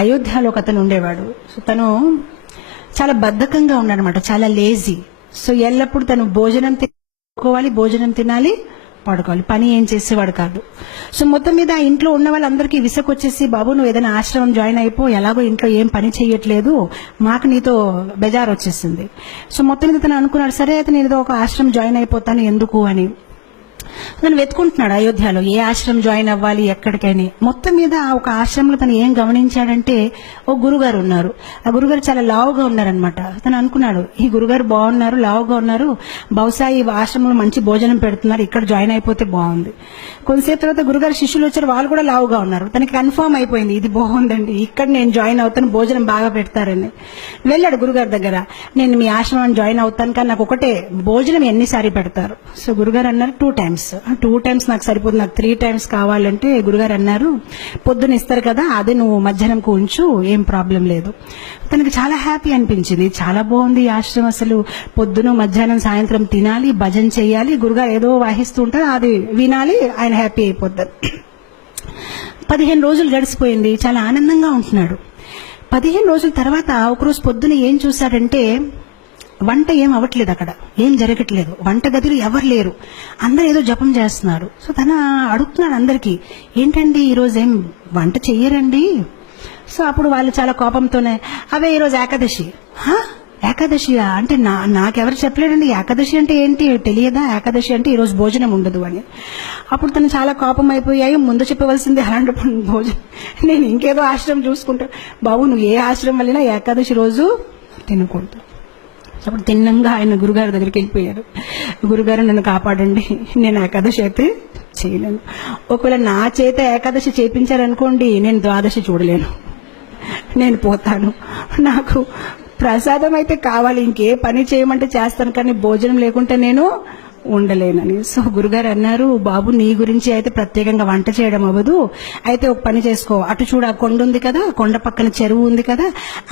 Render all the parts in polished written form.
అయోధ్యలో ఒక అతను ఉండేవాడు. సో తను చాలా బద్ధకంగా ఉన్నాడనమాట, చాలా లేజీ. సో ఎల్లప్పుడు తను భోజనం తినాలి, పడుకోవాలి, పని ఏం చేసేవాడు కాదు. సో మొత్తం మీద ఆ ఇంట్లో ఉన్న వాళ్ళందరికీ విసుకొచ్చేసి, బాబు నువ్వు ఏదైనా ఆశ్రమం జాయిన్ అయిపో, ఎలాగో ఇంట్లో ఏం పని చేయట్లేదు, మాకు నీతో బెజార్ వచ్చేసింది. సో మొత్తం మీద తను అనుకున్నాడు, సరే అయితే నేను ఏదో ఒక ఆశ్రమం జాయిన్ అయిపోతాను ఎందుకు అని. తను వెతుకుంటున్నాడు అయోధ్యలో ఏ ఆశ్రమం జాయిన్ అవ్వాలి ఎక్కడికని. మొత్తం మీద ఒక ఆశ్రమంలో తను ఏం గమనించాడంటే, ఓ గురుగారు ఉన్నారు. ఆ గురుగారు చాలా లావుగా ఉన్నారనమాట. తను అనుకున్నాడు, ఈ గురుగారు బాగున్నారు, లావుగా ఉన్నారు, బహుశా ఈ ఆశ్రమంలో మంచి భోజనం పెడుతున్నారు, ఇక్కడ జాయిన్ అయిపోతే బాగుంది. కొంతసేపు తర్వాత గురుగారు శిష్యులు వచ్చారు, వాళ్ళు కూడా లావుగా ఉన్నారు. తనకి కన్ఫర్మ్ అయిపోయింది, ఇది బాగుందండి, ఇక్కడ నేను జాయిన్ అవుతాను, భోజనం బాగా పెడతారని. వెళ్ళాడు గురుగారి దగ్గర, నేను మీ ఆశ్రమాన్ని జాయిన్ అవుతాను, కానీ నాకు ఒకటే, భోజనం ఎన్నిసారి పెడతారు? సో గురుగారు అన్నారు 2 times. 2 times నాకు సరిపోదు, నాకు 3 times కావాలంటే గురుగారు అన్నారు, పొద్దున ఇస్తారు కదా, అదే నువ్వు మధ్యాహ్నంకు ఉంచు, ఏం ప్రాబ్లం లేదు. తనకి చాలా హ్యాపీ అనిపించింది, చాలా బాగుంది ఈ ఆశ్రమం, అసలు పొద్దున మధ్యాహ్నం సాయంత్రం తినాలి, భజన చేయాలి, గురుగారు ఏదో వాహిస్తూ ఉంటారు, అది వినాలి, ఆయన హ్యాపీ అయిపోతారు. 15 రోజులు గడిచిపోయింది, చాలా ఆనందంగా ఉంటున్నాడు. 15 రోజుల తర్వాత ఒకరోజు పొద్దున ఏం చూశాడంటే, వంట ఏం అవ్వట్లేదు, అక్కడ ఏం జరగట్లేదు, వంట గదిలో ఎవరు లేరు, అందరు ఏదో జపం చేస్తున్నారు. సో తన అడుగుతున్నాడు అందరికీ, ఏంటండి ఈరోజు ఏం వంట చెయ్యరండి? సో అప్పుడు వాళ్ళు చాలా కోపంతోనే, అవే ఈరోజు ఏకాదశి. ఏకాదశియా అంటే నాకెవరు చెప్పలేదండి, ఏకాదశి అంటే ఏంటి తెలియదా, ఏకాదశి అంటే ఈరోజు భోజనం ఉండదు అని. అప్పుడు తను చాలా కోపం అయిపోయాయి, ముందు చెప్పవలసింది అలాంటి భోజనం, నేను ఇంకేదో ఆశ్రమం చూసుకుంటా. బాబు నువ్వు ఏ ఆశ్రమం వెళ్ళినా ఏకాదశి రోజు తినకూడదు. అప్పుడు తిన్నంగా ఆయన గురుగారి దగ్గరికి వెళ్ళిపోయారు. గురుగారు నన్ను కాపాడండి, నేను ఏకాదశి అయితే చేయలేను, ఒకవేళ నా చేత ఏకాదశి చేయించారనుకోండి, నేను ద్వాదశి చూడలేను, నేను పోతాను, నాకు ప్రసాదం అయితే కావాలి, ఇంకే పని చేయమంటే చేస్తాను, కానీ భోజనం లేకుంటే నేను ఉండలేనని. సో గురుగారు అన్నారు, బాబు నీ గురించి అయితే ప్రత్యేకంగా వంట చేయడం అవ్వదు, అయితే ఒక పని చేసుకో, అటు చూడ కొండ ఉంది కదా, కొండ పక్కన చెరువు ఉంది కదా,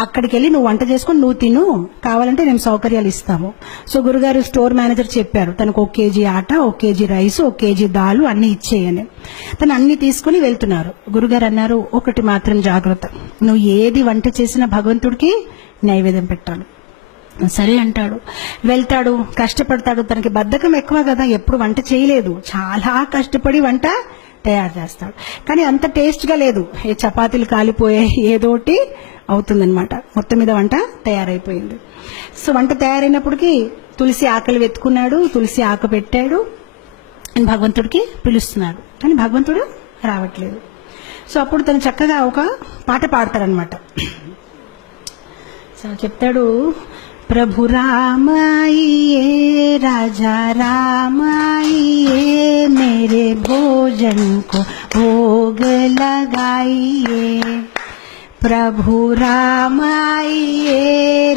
అక్కడికి వెళ్ళి నువ్వు వంట చేసుకొని నువ్వు తిను, కావాలంటే మేము సౌకర్యాలు ఇస్తాము. సో గురుగారు స్టోర్ మేనేజర్ చెప్పారు, తనకు 1 kg ఆట, 1 kg రైస్, 1 kg దాలు అన్ని ఇచ్చేయని. తను అన్ని తీసుకుని వెళ్తున్నారు. గురుగారు అన్నారు, ఒకటి మాత్రం జాగ్రత్త, నువ్వు ఏది వంట చేసినా భగవంతుడికి నైవేద్యం పెట్టాలి. సరే అంటాడు, వెళ్తాడు, కష్టపడతాడు. తనకి బద్ధకం ఎక్కువ కదా, ఎప్పుడు వంట చేయలేదు, చాలా కష్టపడి వంట తయారు చేస్తాడు, కానీ అంత టేస్ట్గా లేదు, ఏ చపాతీలు కాలిపోయాయి, ఏదోటి అవుతుందన్నమాట. మొత్తం మీద వంట తయారైపోయింది. సో వంట తయారైనప్పటికీ తులసి ఆకలి వెతుకున్నాడు, తులసి ఆకు పెట్టాడు, భగవంతుడికి పిలుస్తున్నాడు, కానీ భగవంతుడు రావట్లేదు. సో అప్పుడు తను చక్కగా ఒక పాట పాడతారనమాట. సో చెప్తాడు, प्रभु राम आइए, राजा राम आइए, मेरे भोजन को भोग लगाइए। प्रभु राम आइए,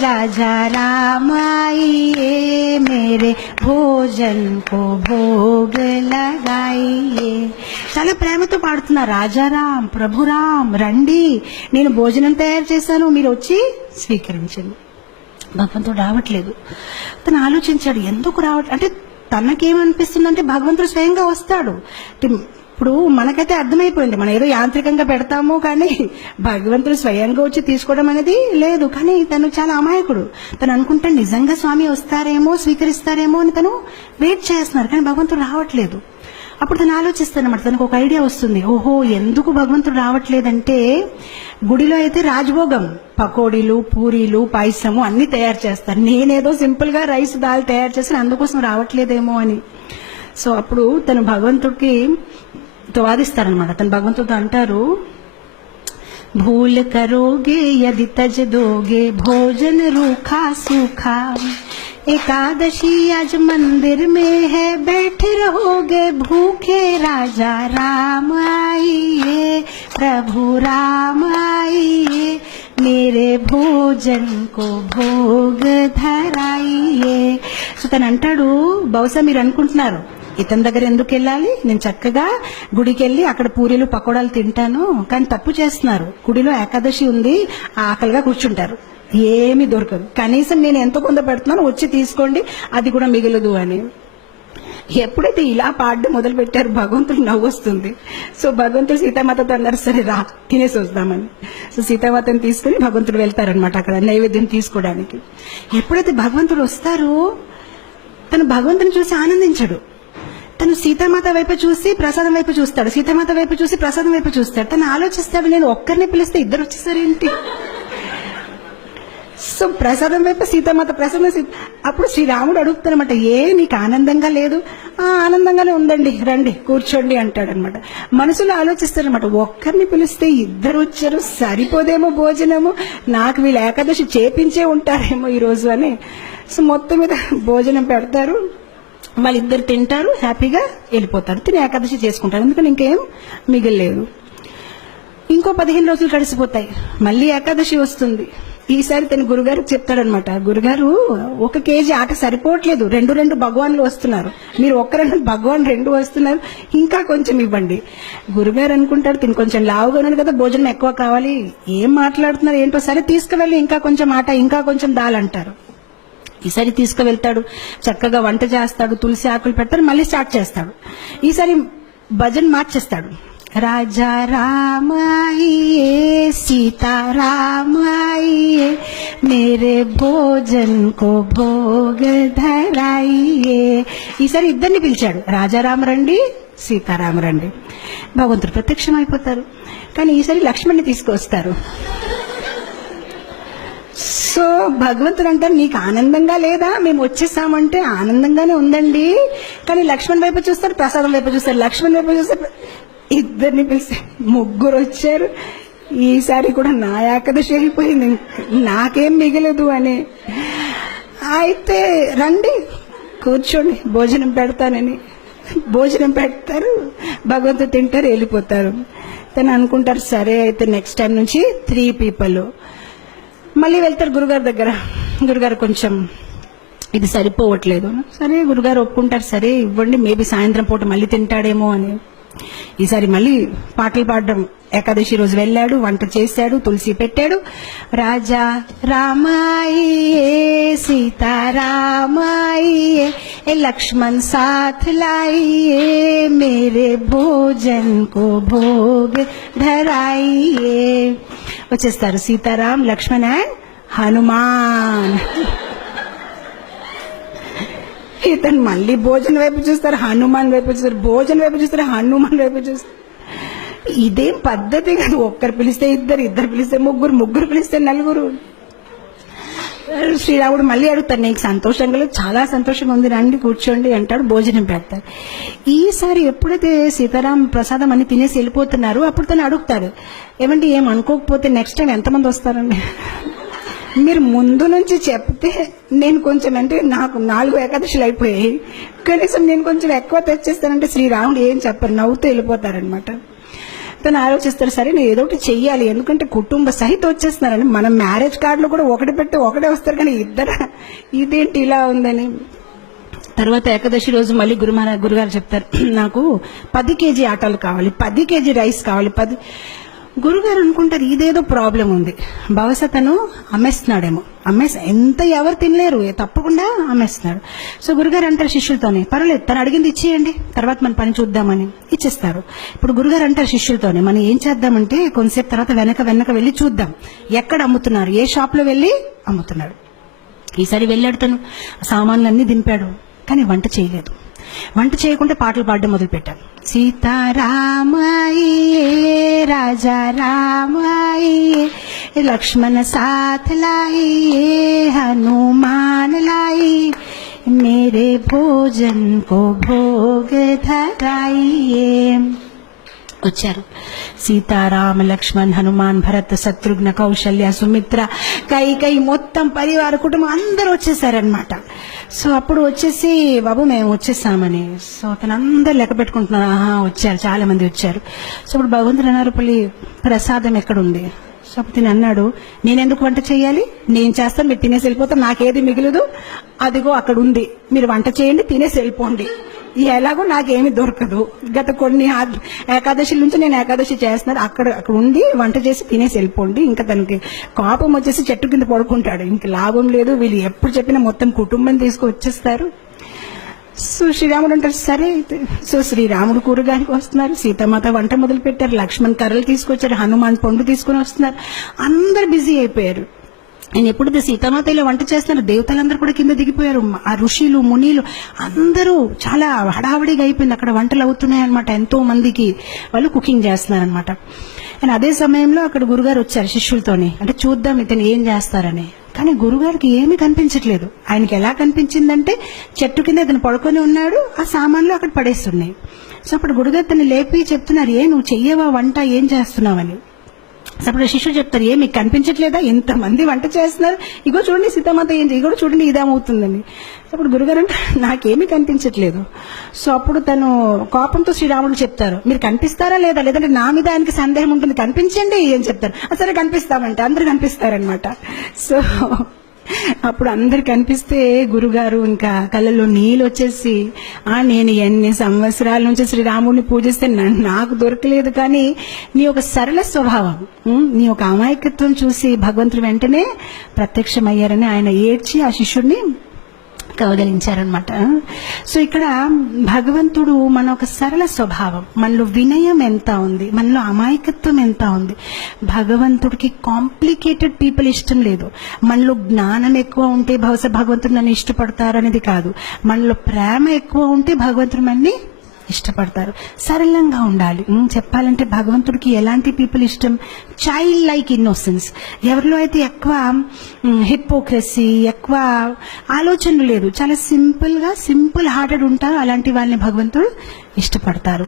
राजा राम आइए, मेरे भोजन को भोग लगाइए. చాలా ప్రేమతో పాడుతున్నా, రాజారాం ప్రభురాం రండి, నేను భోజనం తయారు చేశాను, మీరు వచ్చి స్వీకరించండి. భగవంతుడు రావట్లేదు. తను ఆలోచించాడు, ఎందుకు రావట్లేదు అంటే, తనకేమనిపిస్తుందంటే భగవంతుడు స్వయంగా వస్తాడు. ఇప్పుడు మనకైతే అర్థమైపోయింది, మనం ఏదో యాంత్రికంగా పెడతాము, కానీ భగవంతుడు స్వయంగా వచ్చి తీసుకోవడం అనేది లేదు. కానీ తను చాలా అమాయకుడు, తను అనుకుంటే నిజంగా స్వామి వస్తారేమో, స్వీకరిస్తారేమో అని తను వెయిట్ చేస్తున్నారు, కానీ భగవంతుడు రావట్లేదు. అప్పుడు తను ఆలోచిస్తానమాట, తనకు ఒక ఐడియా వస్తుంది, ఓహో ఎందుకు భగవంతుడు రావట్లేదంటే, గుడిలో అయితే రాజభోగం, పకోడీలు, పూరీలు, పాయసము అన్ని తయారు చేస్తారు, నేనేదో సింపుల్ గా రైస్ దాల్ తయారు చేసి అందుకోసం రావట్లేదేమో అని. సో అప్పుడు తను భగవంతుడికి వాదిస్తారనమాట. తను భగవంతుడితో అంటారు, భూల్ కరోగే యది తజ్ దోగే భోజన రూఖా సూఖా, एकादशी आज मंदिर में है, बैठे रहोगे भूखे, राजा राम आइए, प्रभु राम आइए, मेरे भोजन को भोग धराइए. సో తను అంటాడు, బహుశా మీరు అనుకుంటున్నారు ఇతని దగ్గర ఎందుకు వెళ్ళాలి, నేను చక్కగా గుడికి వెళ్ళి అక్కడ పూరీలు పకోడాలు తింటాను, కానీ తప్పు చేస్తున్నారు, గుడిలో ఏకాదశి ఉంది, ఆకలిగా కూర్చుంటారు, ఏమీ దొరకదు, కనీసం నేను ఎంత కొంత పెడుతున్నాను వచ్చి తీసుకోండి, అది కూడా మిగలదు అని. ఎప్పుడైతే ఇలా పాడడం మొదలు పెట్టారు భగవంతుడు నవ్వు వస్తుంది. సో భగవంతుడు సీతామాతతో అన్నారు, సరే రా తినేసి వస్తామని. సో సీతామాతని తీసుకుని భగవంతుడు వెళ్తారనమాట అక్కడ నైవేద్యం తీసుకోవడానికి. ఎప్పుడైతే భగవంతుడు వస్తారో తను భగవంతుని చూసి ఆనందించడు. తను సీతామాత వైపు చూసి ప్రసాదం వైపు చూస్తాడు, సీతామాత వైపు చూసి ప్రసాదం వైపు చూస్తాడు. తను ఆలోచిస్తాడు, నేను ఒక్కరిని పిలిస్తే ఇద్దరు వచ్చేసారేంటి. సో ప్రసాదం వైపు సీతామాత, ప్రసాదం అప్పుడు శ్రీరాముడు అడుగుతారనమాట, ఏ నీకు ఆనందంగా లేదు? ఆనందంగానే ఉందండి, రండి కూర్చోండి అంటాడనమాట. మనసులో ఆలోచిస్తారనమాట, ఒక్కరిని పిలిస్తే ఇద్దరు వచ్చారు, సరిపోదేమో భోజనము, నాకు వీళ్ళు ఏకాదశి చేపించే ఉంటారేమో ఈరోజు అని. సో మొత్తం మీద భోజనం పెడతారు, వాళ్ళిద్దరు తింటారు, హ్యాపీగా వెళ్ళిపోతారు, తిని ఏకాదశి చేసుకుంటారు. ఎందుకని ఇంకేం మిగిలేదు. ఇంకో 15 రోజులు గడిచిపోతాయి, మళ్ళీ ఏకాదశి వస్తుంది. ఈసారి తన గురుగారికి చెప్తాడనమాట, గురుగారు 1 కేజీ ఆట సరిపోవట్లేదు, 2 భగవాన్లు వస్తున్నారు, మీరు ఒక్కరంటే భగవాన్ 2 వస్తున్నారు, ఇంకా కొంచెం ఇవ్వండి. గురుగారు అనుకుంటాడు, తిని కొంచెం లావుగా ఉన్నాడు కదా, భోజనం ఎక్కువ కావాలి, ఏం మాట్లాడుతున్నారు ఏంటో, సరే తీసుకువెళ్ళి ఇంకా కొంచెం ఆట ఇంకా కొంచెం దాలంటారు. ఈసారి తీసుకువెళ్తాడు, చక్కగా వంట చేస్తాడు, తులసి ఆకులు పెడతాడు, మళ్ళీ స్టార్ట్ చేస్తాడు. ఈసారి భజన్ మార్చేస్తాడు, రాజా రామాయియే సీతారామాయియే మేరే భోజన్ కో భోగ ధరాయియే. ఈసారి ఇద్దరిని పిలిచాడు, రాజారామ రండి, సీతారామ రండి. భగవంతుడు ప్రత్యక్షం అయిపోతారు. కానీ ఈసారి లక్ష్మణ్ని తీసుకొస్తారు. సో భగవంతుడు అంటారు, నీకు ఆనందంగా లేదా? మేము వచ్చేసామంటే ఆనందంగానే ఉందండి, కానీ లక్ష్మణ్ వైపు చూస్తారు, ప్రసాదం వైపు చూస్తారు, లక్ష్మణ్ వైపు చూస్తారు. ఇద్దరిని పిలిస్తే 3 వచ్చారు. ఈసారి కూడా నా ఏకాదశి అయిపోయింది, నాకేం మిగలదు అని. అయితే రండి కూర్చోండి భోజనం పెడతానని భోజనం పెడతారు, భగవంతుడు తింటారు, వెళ్ళిపోతారు. తను అనుకుంటారు, సరే అయితే నెక్స్ట్ టైం నుంచి 3 people. మళ్ళీ వెళ్తారు గురుగారి దగ్గర, గురుగారు కొంచెం ఇది సరిపోవట్లేదు. సరే గురుగారు ఒప్పుకుంటారు, సరే ఇవ్వండి, మేబీ సాయంత్రం పూట మళ్ళీ తింటాడేమో అని. ఈసారి మళ్ళీ పాటలు పాడడం, ఏకాదశి రోజు వెళ్ళాడు, వంట చేశాడు, తులసి పెట్టాడు. రాజా రామాయియే సీతారామాయియే లక్ష్మణ్ సాథ్ లాయియే మేరే భోజన్ కో భోగ్ ధరాయియే. వచ్చేస్తారు సీతారాం, లక్ష్మణ్ అండ్ హనుమాన్. ఇతను మళ్ళీ భోజనం వైపు చూస్తారు, హనుమాన్ వైపు చూస్తారు, భోజనం వైపు చూస్తారు, హనుమాన్ వైపు చూస్తారు. ఇదేం పద్ధతి కాదు, ఒక్కరు పిలిస్తే ఇద్దరు, ఇద్దరు పిలిస్తే ముగ్గురు, ముగ్గురు పిలిస్తే 4. శ్రీరాముడు మళ్ళీ అడుగుతారు, నీకు సంతోషంగా లేదు? చాలా సంతోషంగా ఉంది, రండి కూర్చోండి అంటాడు, భోజనం పెడతారు. ఈసారి ఎప్పుడైతే సీతారాం ప్రసాదం అన్ని తినేసి వెళ్ళిపోతున్నారు, అప్పుడు తను అడుగుతారు, ఏమంటే ఏం అనుకోకపోతే నెక్స్ట్ టైం ఎంతమంది వస్తారండి? మీరు ముందు నుంచి చెప్తే నేను కొంచెం, అంటే నాకు 4 ఏకాదశులు అయిపోయాయి, కనీసం నేను కొంచెం ఎక్కువ తెచ్చేస్తానంటే శ్రీరాముడు ఏం చెప్పరు, నవ్వుతూ వెళ్ళిపోతారనమాట. తను ఆలోచిస్తారు, సరే నేను ఏదో ఒకటి చెయ్యాలి, ఎందుకంటే కుటుంబ సహితం వచ్చేస్తున్నారని. మనం మ్యారేజ్ కార్డులో కూడా 1 పెట్టి 1 వస్తారు, కానీ ఇద్దరు ఇదేంటి ఇలా ఉందని. తర్వాత ఏకాదశి రోజు మళ్ళీ గురుగారు చెప్తారు, నాకు 10 కేజీ ఆటాలు కావాలి, 10 కేజీ రైస్ కావాలి. గురుగారు అనుకుంటారు, ఇదేదో ప్రాబ్లం ఉంది, బహుశా తను అమ్మేస్తున్నాడేమో, ఎంత ఎవరు తినలేరు, తప్పకుండా అమ్మేస్తున్నాడు. సో గురుగారు అంటారు శిష్యులతోనే, పర్వాలేదు తను అడిగింది ఇచ్చేయండి, తర్వాత మన పని చూద్దామని ఇచ్చేస్తారు. ఇప్పుడు గురుగారు అంటారు శిష్యులతోనే, మనం ఏం చేద్దామంటే కొంతసేపు తర్వాత వెనక వెళ్ళి చూద్దాం, ఎక్కడ అమ్ముతున్నారు, ఏ షాప్ లో వెళ్ళి అమ్ముతున్నాడు. ఈసారి వెళ్ళాడు, తను సామాన్లన్నీ దింపాడు, కానీ వంట చేయలేదు. వంట చేయకుండా పాటలు పాడడం మొదలు పెట్టారు. సీతారామాయియే రాజా రామాయియే లక్ష్మణ సాథ్ లాయియే హనుమాన్ लाई मेरे भोजन को भोग धराइए. వచ్చారు సీతారామ, లక్ష్మణ్, హనుమాన్, భరత్, శత్రుఘ్న, కౌశల్య, సుమిత్ర, కైకేయి, మొత్తం పరివార కుటుంబం అందరూ వచ్చేసారనమాట. సో అప్పుడు వచ్చేసి, బాబు మేము వచ్చేసామని. సో తను అందరు లెక్క పెట్టుకుంటున్నారు, ఆహా వచ్చారు, చాలా మంది వచ్చారు. సో అప్పుడు భగవంతుడు అన్నారు, ప్రసాదం ఎక్కడుంది? సో అప్పుడు తిని అన్నాడు, నేనెందుకు వంట చేయాలి, నేను చేస్తాను, మీరు తినేసి వెళ్ళిపోతారు, నాకేది మిగిలదు, అదిగో అక్కడ ఉంది, మీరు వంట చేయండి, తినేసి వెళ్ళిపోండి, ఎలాగో నాకేమి దొరకదు, గత కొన్ని ఏకాదశి నుంచి నేను ఏకాదశి చేస్తున్నాను, అక్కడ ఉంది, వంట చేసి తినేసి వెళ్ళిపోండి. ఇంకా తనకి కోపం వచ్చేసి చెట్టు కింద పడుకుంటాడు, ఇంక లాభం లేదు, వీళ్ళు ఎప్పుడు చెప్పినా మొత్తం కుటుంబం తీసుకు వచ్చేస్తారు. సో శ్రీరాముడు అంటారు సరే అయితే. సో శ్రీరాముడు కూరగాయలకు వస్తున్నారు, సీతామాత వంట మొదలు పెట్టారు, లక్ష్మణ్ కర్రలు తీసుకొచ్చారు, హనుమాన్ పండు తీసుకొని వస్తున్నారు, అందరు బిజీ అయిపోయారు. నేను ఎప్పుడైతే సీతామాత ఇలా వంట చేస్తున్నారు, దేవతలందరూ కూడా కింద దిగిపోయారు, ఆ ఋషులు మునీలు అందరూ చాలా హడావిడిగా అయిపోయింది. అక్కడ వంటలు అవుతున్నాయి అనమాట, ఎంతో మందికి వాళ్ళు కుకింగ్ చేస్తున్నారనమాట. అండ్ అదే సమయంలో అక్కడ గురుగారు వచ్చారు శిష్యులతోని, అంటే చూద్దాం ఇతను ఏం చేస్తారని. కానీ గురుగారికి ఏమీ కనిపించట్లేదు. ఆయనకి ఎలా కనిపించిందంటే చెట్టు కింద ఇతను పడుకొని ఉన్నాడు, ఆ సామాన్లు అక్కడ పడేస్తున్నాయి. సో అప్పుడు గురుగారు తను లేపి చెప్తున్నారు, నువ్వు చెయ్యవా వంట, ఏం చేస్తున్నావని. అప్పుడు శిష్యుడు చెప్తారు, మీకు కనిపించట్లేదా, ఇంతమంది వంట చేస్తున్నారు, ఇగో చూడండి సీతామాత ఏం ఇగో చూడండి ఇదేమవుతుందని. అప్పుడు గురుగారు అంటే నాకేమీ కనిపించట్లేదు. సో అప్పుడు తను కోపంతో శ్రీరాముడు చెప్తారు, మీరు కనిపిస్తారా లేదా, లేదంటే నా మీద ఆయనకి సందేహం ఉంటుంది, కనిపించండి అని చెప్తారు. సరే కనిపిస్తామంటే అందరు కనిపిస్తారనమాట. సో అప్పుడు అందరు కనిపిస్తే గురుగారు ఇంకా కళ్ళల్లో నీళ్ళు వచ్చేసి, నేను ఎన్ని సంవత్సరాల నుంచి శ్రీరాముడిని పూజిస్తే నాకు దొరకలేదు, కానీ నీ ఒక సరళ స్వభావం, నీ ఒక అమాయకత్వం చూసి భగవంతుడు వెంటనే ప్రత్యక్షమయ్యారని ఆయన ఏడ్చి ఆ శిష్యుడిని కవగలించారనమాట. సో ఇక్కడ భగవంతుడు మన ఒక సరళ స్వభావం, మనలో వినయం ఎంత ఉంది, మనలో అమాయకత్వం ఎంత ఉంది. భగవంతుడికి కాంప్లికేటెడ్ పీపుల్ ఇష్టం లేదు. మనలో జ్ఞానం ఎక్కువ ఉంటే బహుశా భగవంతుడు నన్ను ఇష్టపడతారు అనేది కాదు, మనలో ప్రేమ ఎక్కువ ఉంటే భగవంతుడు మనని ఇష్టపడతారు. సరళంగా ఉండాలి. చెప్పాలంటే భగవంతుడికి ఎలాంటి పీపుల్ ఇష్టం, చైల్డ్ లైక్ ఇన్నోసెన్స్. ఎవరిలో అయితే ఎక్కువ హిపోక్రసీ, ఎక్కువ ఆలోచనలు లేదు, చాలా సింపుల్ హార్టెడ్ ఉంటారు, అలాంటి వాళ్ళని భగవంతుడు ఇష్టపడతారు.